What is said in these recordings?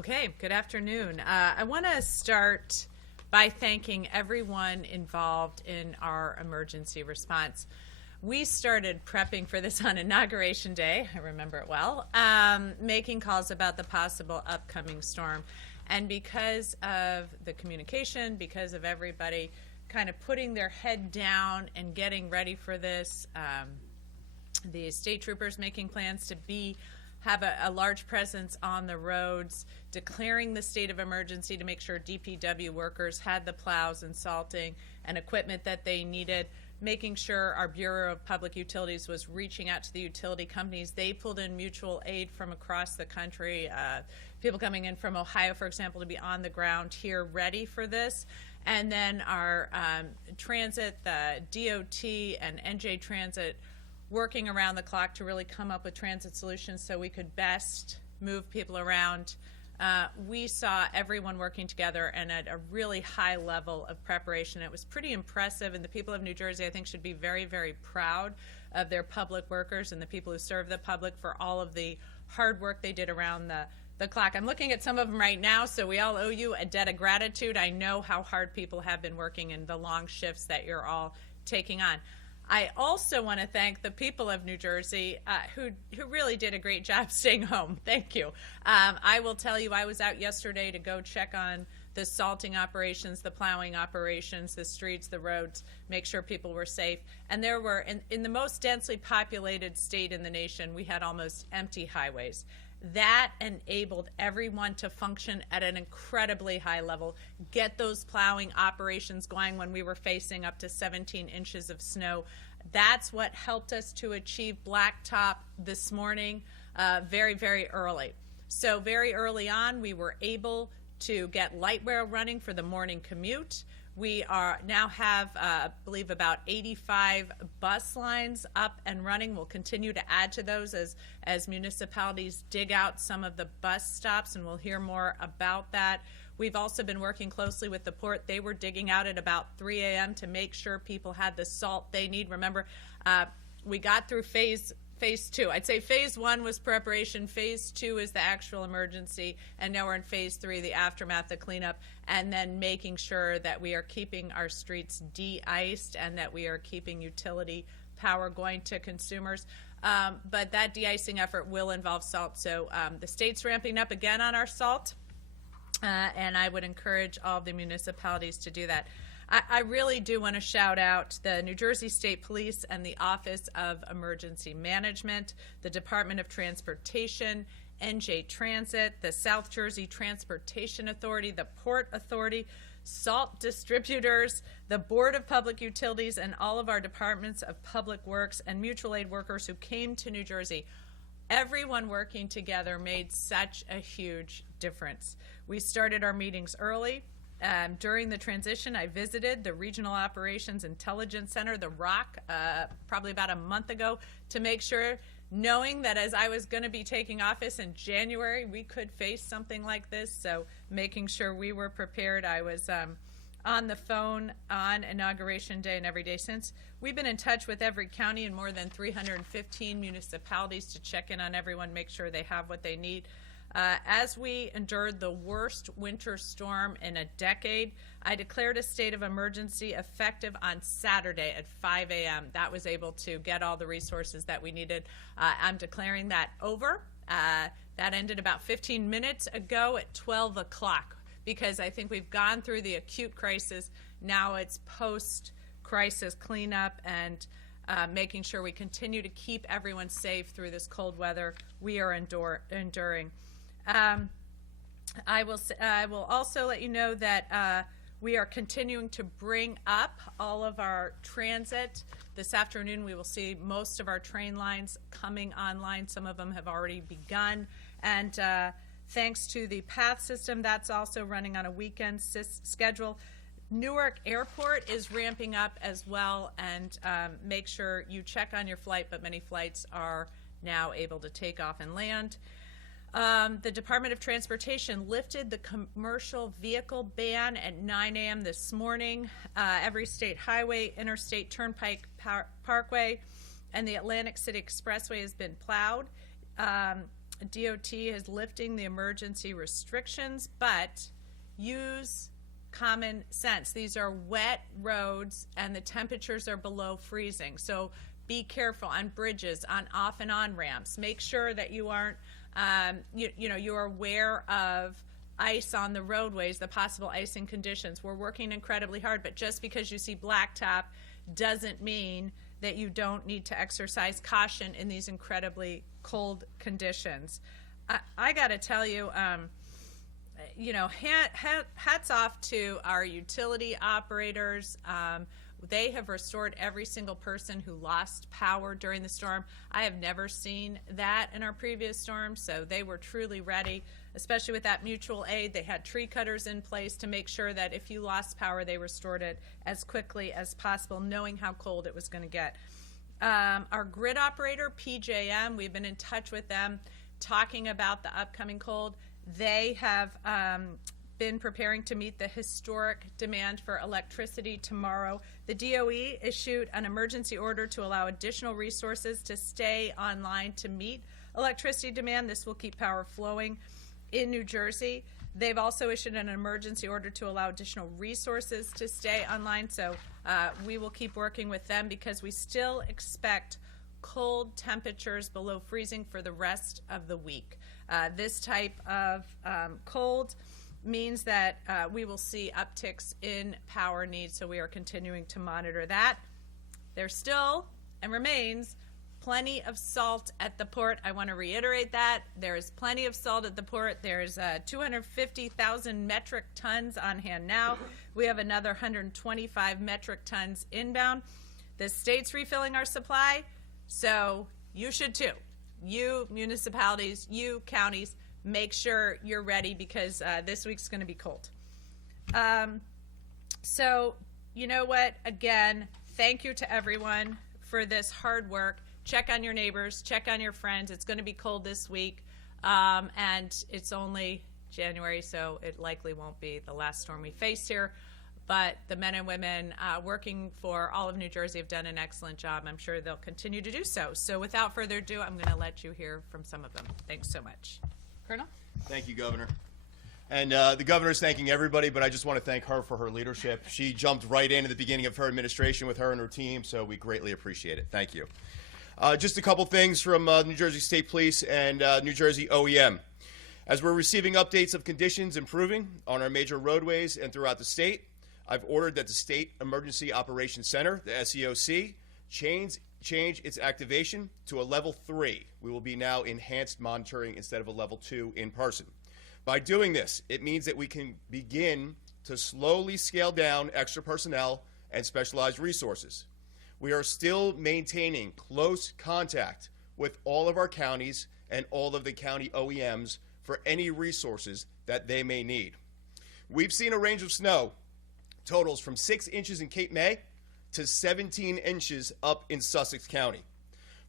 Okay, good afternoon. I want to start by thanking everyone involved in our emergency response. We started prepping for this on Inauguration Day, I remember it well, making calls about the possible upcoming storm. And because of the communication, because of everybody kind of putting their head down and getting ready for this, the state troopers making plans to have a large presence on the roads, declaring the state of emergency to make sure DPW workers had the plows and salting and equipment that they needed, making sure our Bureau of Public Utilities was reaching out to the utility companies. They pulled in mutual aid from across the country, people coming in from Ohio, for example, to be on the ground here ready for this. And then our transit, the DOT and NJ Transit, working around the clock to really come up with transit solutions so we could best move people around. We saw everyone working together and at a really high level of preparation. It was pretty impressive, and the people of New Jersey, I think, should be very, very proud of their public workers and the people who serve the public for all of the hard work they did around the clock. I'm looking at some of them right now, so we all owe you a debt of gratitude. I know how hard people have been working and the long shifts that you're all taking on. I also want to thank the people of New Jersey who really did a great job staying home. Thank you. I will tell you, I was out yesterday to go check on the salting operations, the plowing operations, the streets, the roads, make sure people were safe. And there were, in the most densely populated state in the nation, we had almost empty highways. That enabled everyone to function at an incredibly high level, get those plowing operations going when we were facing up to 17 inches of snow. That's what helped us to achieve blacktop this morning very, very early. So very early on, we were able to get light rail running for the morning commute. We now have, I believe, about 85 bus lines up and running. We'll continue to add to those as municipalities dig out some of the bus stops, and we'll hear more about that. We've also been working closely with the port. They were digging out at about 3 a.m. to make sure people had the salt they need. Remember, we got through phase two. I'd say phase one was preparation. Phase two is the actual emergency. And now we're in phase three, the aftermath, the cleanup, and then making sure that we are keeping our streets de-iced and that we are keeping utility power going to consumers. But that de-icing effort will involve salt. So the state's ramping up again on our salt. And I would encourage all of the municipalities to do that. I really do want to shout out the New Jersey State Police and the Office of Emergency Management, the Department of Transportation, NJ Transit, the South Jersey Transportation Authority, the Port Authority, salt distributors, the Board of Public Utilities, and all of our departments of public works and mutual aid workers who came to New Jersey. Everyone working together made such a huge difference. We started our meetings early. During the transition, I visited the Regional Operations Intelligence Center, the ROC, probably about a month ago, to make sure, knowing that as I was going to be taking office in January, we could face something like this. So making sure we were prepared. I was on the phone on Inauguration Day and every day since. We've been in touch with every county and more than 315 municipalities to check in on everyone, make sure they have what they need. As we endured the worst winter storm in a decade, I declared a state of emergency effective on Saturday at 5 a.m. That was able to get all the resources that we needed. I'm declaring that over. That ended about 15 minutes ago at 12 o'clock because I think we've gone through the acute crisis. Now it's post-crisis cleanup and making sure we continue to keep everyone safe through this cold weather we are enduring. I will also let you know that we are continuing to bring up all of our transit. This afternoon we will see most of our train lines coming online. Some of them have already begun. And thanks to the PATH system, that's also running on a weekend schedule. Newark Airport is ramping up as well, and make sure you check on your flight, but many flights are now able to take off and land. The Department of Transportation lifted the commercial vehicle ban at 9 a.m. this morning. Every state highway, interstate turnpike, parkway, and the Atlantic City Expressway has been plowed. DOT is lifting the emergency restrictions, but use common sense. These are wet roads and the temperatures are below freezing. So be careful on bridges, on off and on ramps. Make sure that you aren't, you're aware of ice on the roadways, the possible icing conditions. We're working incredibly hard, but just because you see blacktop doesn't mean that you don't need to exercise caution in these incredibly cold conditions. I got to tell you, hats off to our utility operators. They have restored every single person who lost power during the storm. I have never seen that in our previous storms, so they were truly ready, especially with that mutual aid. They had tree cutters in place to make sure that if you lost power, they restored it as quickly as possible, knowing how cold it was going to get. Our grid operator, PJM, we've been in touch with them talking about the upcoming cold. They have been preparing to meet the historic demand for electricity tomorrow. The DOE issued an emergency order to allow additional resources to stay online to meet electricity demand. This will keep power flowing in New Jersey. They've also issued an emergency order to allow additional resources to stay online. So we will keep working with them because we still expect cold temperatures below freezing for the rest of the week. This type of cold means that we will see upticks in power needs, so we are continuing to monitor that. There's still and remains plenty of salt at the port. I want to reiterate that. There is plenty of salt at the port. There's 250,000 metric tons on hand now. We have another 125 metric tons inbound. The state's refilling our supply, so you should too. You municipalities, you counties, make sure you're ready because this week's going to be cold. So, you know what? Again, thank you to everyone for this hard work. Check on your neighbors. Check on your friends. It's going to be cold this week, and it's only January, so it likely won't be the last storm we face here. But the men and women working for all of New Jersey have done an excellent job. I'm sure they'll continue to do so. So without further ado, I'm going to let you hear from some of them. Thanks so much. Colonel? Thank you, Governor. And the governor's thanking everybody, but I just want to thank her for her leadership. She jumped right in at the beginning of her administration with her and her team, so we greatly appreciate it. Thank you. Just a couple things from New Jersey State Police and New Jersey OEM. As we're receiving updates of conditions improving on our major roadways and throughout the state, I've ordered that the State Emergency Operations Center, the SEOC, change its activation to a level 3. We will be now enhanced monitoring instead of a level 2 in person. By doing this, it means that we can begin to slowly scale down extra personnel and specialized resources. We are still maintaining close contact with all of our counties and all of the county OEMs for any resources that they may need. We've seen a range of snow totals from 6 inches in Cape May to 17 inches up in Sussex County.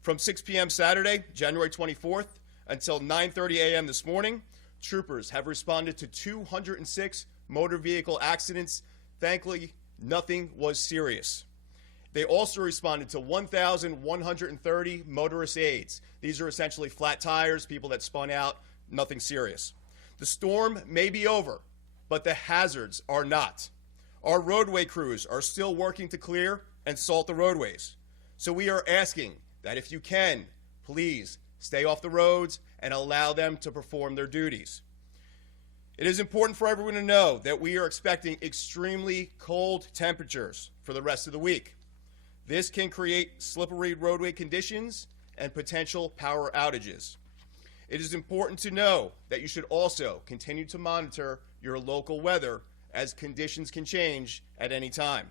From 6 p.m. Saturday, January 24th, until 9:30 a.m. this morning, troopers have responded to 206 motor vehicle accidents. Thankfully, nothing was serious. They also responded to 1,130 motorist aids. These are essentially flat tires, people that spun out, nothing serious. The storm may be over, but the hazards are not. Our roadway crews are still working to clear and salt the roadways. So we are asking that if you can, please stay off the roads and allow them to perform their duties. It is important for everyone to know that we are expecting extremely cold temperatures for the rest of the week. This can create slippery roadway conditions and potential power outages. It is important to know that you should also continue to monitor your local weather as conditions can change at any time.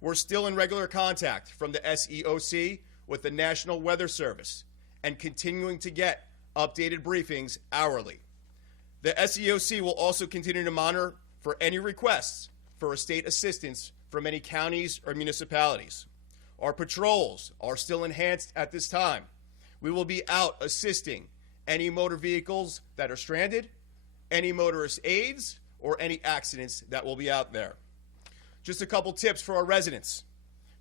We're still in regular contact from the SEOC with the National Weather Service and continuing to get updated briefings hourly. The SEOC will also continue to monitor for any requests for state assistance from any counties or municipalities. Our patrols are still enhanced at this time. We will be out assisting any motor vehicles that are stranded, any motorist aids, or any accidents that will be out there. Just a couple tips for our residents.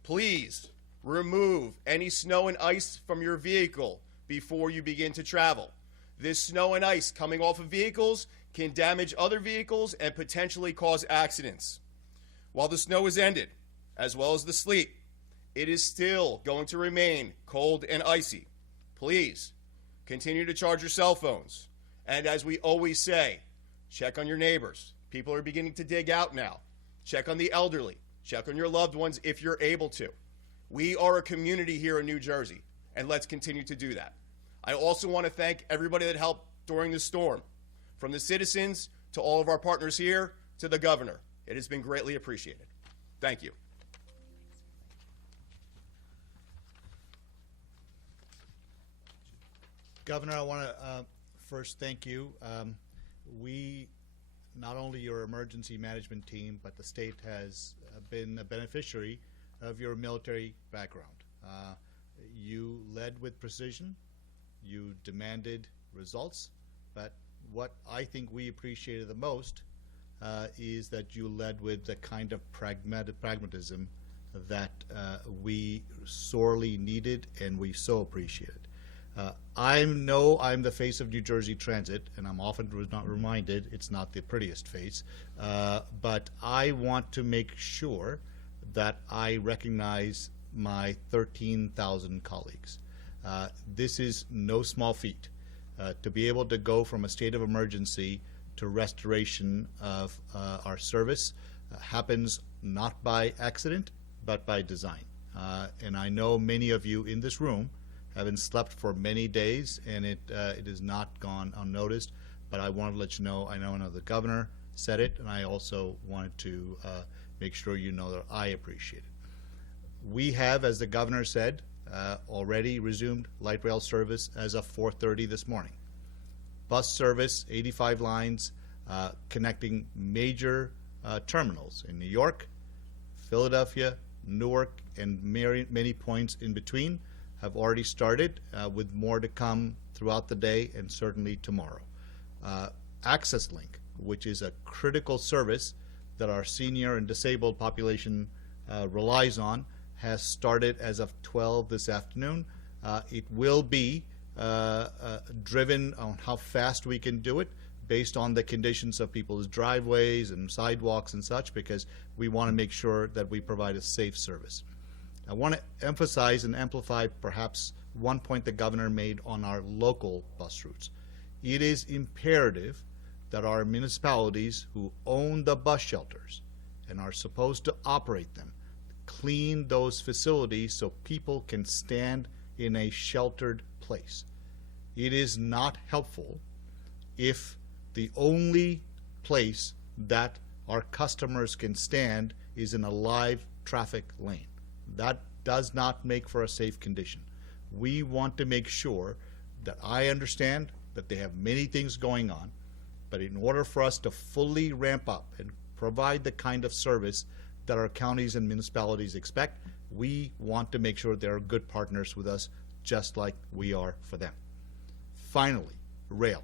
Please remove any snow and ice from your vehicle before you begin to travel. This snow and ice coming off of vehicles can damage other vehicles and potentially cause accidents. While the snow is ended, as well as the sleet, it is still going to remain cold and icy. Please continue to charge your cell phones. And as we always say, check on your neighbors. People are beginning to dig out now. Check on the elderly. Check on your loved ones if you're able to. We are a community here in New Jersey, and let's continue to do that. I also want to thank everybody that helped during the storm, from the citizens to all of our partners here to the governor. It has been greatly appreciated. Thank you. Governor, I want to first thank you. We, not only your emergency management team, but the state has been a beneficiary of your military background. You led with precision, you demanded results, but what I think we appreciated the most is that you led with the kind of pragmatism that we sorely needed and we so appreciated. I know I'm the face of New Jersey Transit, and I'm often not reminded it's not the prettiest face, but I want to make sure that I recognize my 13,000 colleagues. This is no small feat. To be able to go from a state of emergency to restoration of our service happens not by accident, but by design. And I know many of you in this room haven't slept for many days, and it has not gone unnoticed. But I want to let you know, I know the governor said it, and I also wanted to make sure you know that I appreciate it. We have, as the governor said, already resumed light rail service as of 4:30 this morning. Bus service, 85 lines, connecting major terminals in New York, Philadelphia, Newark, and many points in between have already started, with more to come throughout the day and certainly tomorrow. Access Link, which is a critical service that our senior and disabled population relies on, has started as of 12 this afternoon. It will be driven on how fast we can do it based on the conditions of people's driveways and sidewalks and such, because we want to make sure that we provide a safe service. I want to emphasize and amplify perhaps one point the governor made on our local bus routes. It is imperative that our municipalities who own the bus shelters and are supposed to operate them clean those facilities so people can stand in a sheltered place. It is not helpful if the only place that our customers can stand is in a live traffic lane. That does not make for a safe condition. We want to make sure that I understand that they have many things going on, but in order for us to fully ramp up and provide the kind of service that our counties and municipalities expect, we want to make sure they're good partners with us, just like we are for them. Finally, rail.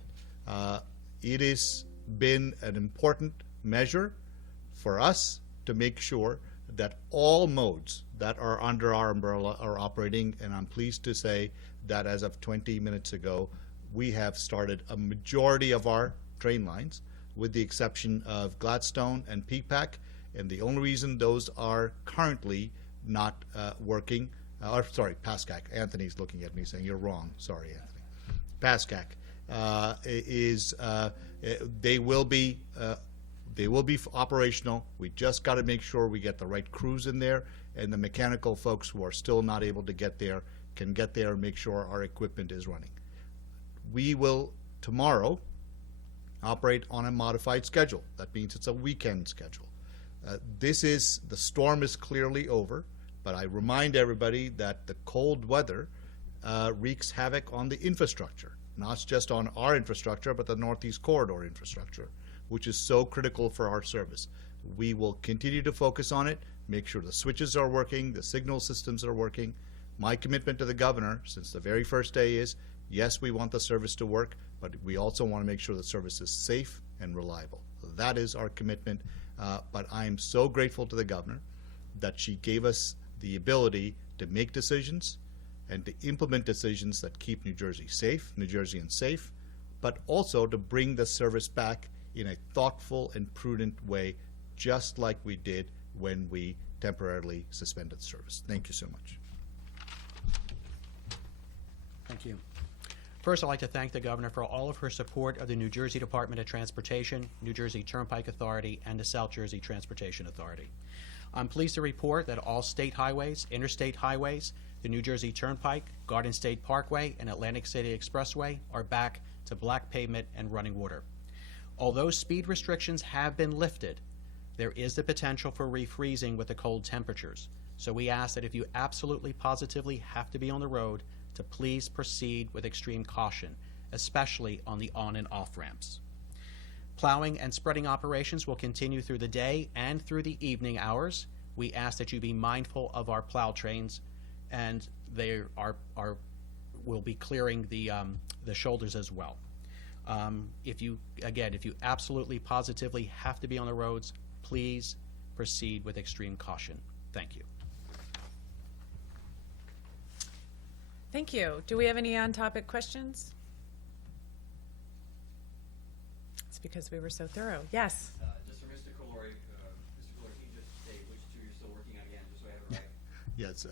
It has been an important measure for us to make sure that all modes that are under our umbrella are operating, and I'm pleased to say that as of 20 minutes ago, we have started a majority of our train lines, with the exception of Gladstone and PPAC, and the only reason those are currently not working, PASCAC. Anthony's looking at me saying, you're wrong. Sorry, Anthony. PASCAC they will be operational. We just got to make sure we get the right crews in there, and the mechanical folks who are still not able to get there can get there and make sure our equipment is running. We will tomorrow operate on a modified schedule. That means it's a weekend schedule. The storm is clearly over, but I remind everybody that the cold weather wreaks havoc on the infrastructure, not just on our infrastructure, but the Northeast Corridor infrastructure, which is so critical for our service. We will continue to focus on it, make sure the switches are working, the signal systems are working. My commitment to the governor since the very first day is, yes, we want the service to work, but we also want to make sure the service is safe and reliable. That is our commitment, but I am so grateful to the governor that she gave us the ability to make decisions and to implement decisions that keep New Jersey safe, New Jerseyans safe, but also to bring the service back in a thoughtful and prudent way, just like we did when we temporarily suspended service. Thank you so much. Thank you. First, I'd like to thank the Governor for all of her support of the New Jersey Department of Transportation, New Jersey Turnpike Authority, and the South Jersey Transportation Authority. I'm pleased to report that all state highways, interstate highways, the New Jersey Turnpike, Garden State Parkway, and Atlantic City Expressway are back to black pavement and running water. Although speed restrictions have been lifted, there is the potential for refreezing with the cold temperatures. So we ask that if you absolutely positively have to be on the road, to please proceed with extreme caution, especially on the on and off ramps. Plowing and spreading operations will continue through the day and through the evening hours. We ask that you be mindful of our plow trains, and they will be clearing the shoulders as well. If you absolutely positively have to be on the roads, please proceed with extreme caution. Thank you. Thank you. Do we have any on-topic questions? It's because we were so thorough. Yes. Just for Mr. Calori, can you just say which two you're still working on again, just so I have it right? Yes,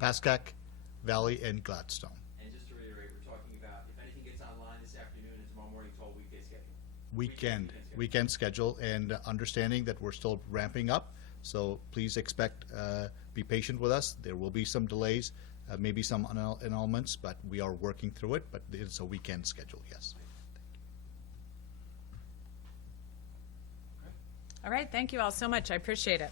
Pascack Valley and Gladstone. And just to reiterate, we're talking about if anything gets online this afternoon and tomorrow morning, it's all weekday schedule. Weekend schedule, and understanding that we're still ramping up. So please be patient with us. There will be some delays, maybe some annulments, but we are working through it. But it's a weekend schedule, yes. All right. Thank you all so much. I appreciate it.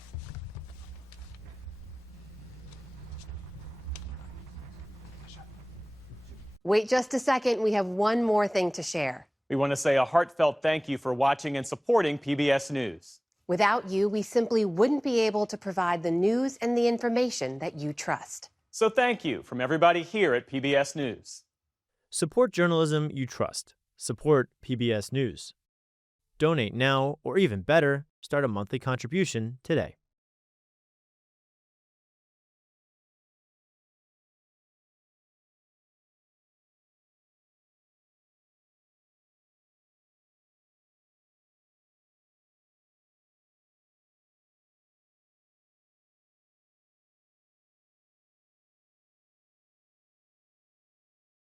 Wait just a second. We have one more thing to share. We want to say a heartfelt thank you for watching and supporting PBS News. Without you, we simply wouldn't be able to provide the news and the information that you trust. So thank you from everybody here at PBS News. Support journalism you trust. Support PBS News. Donate now, or even better, start a monthly contribution today.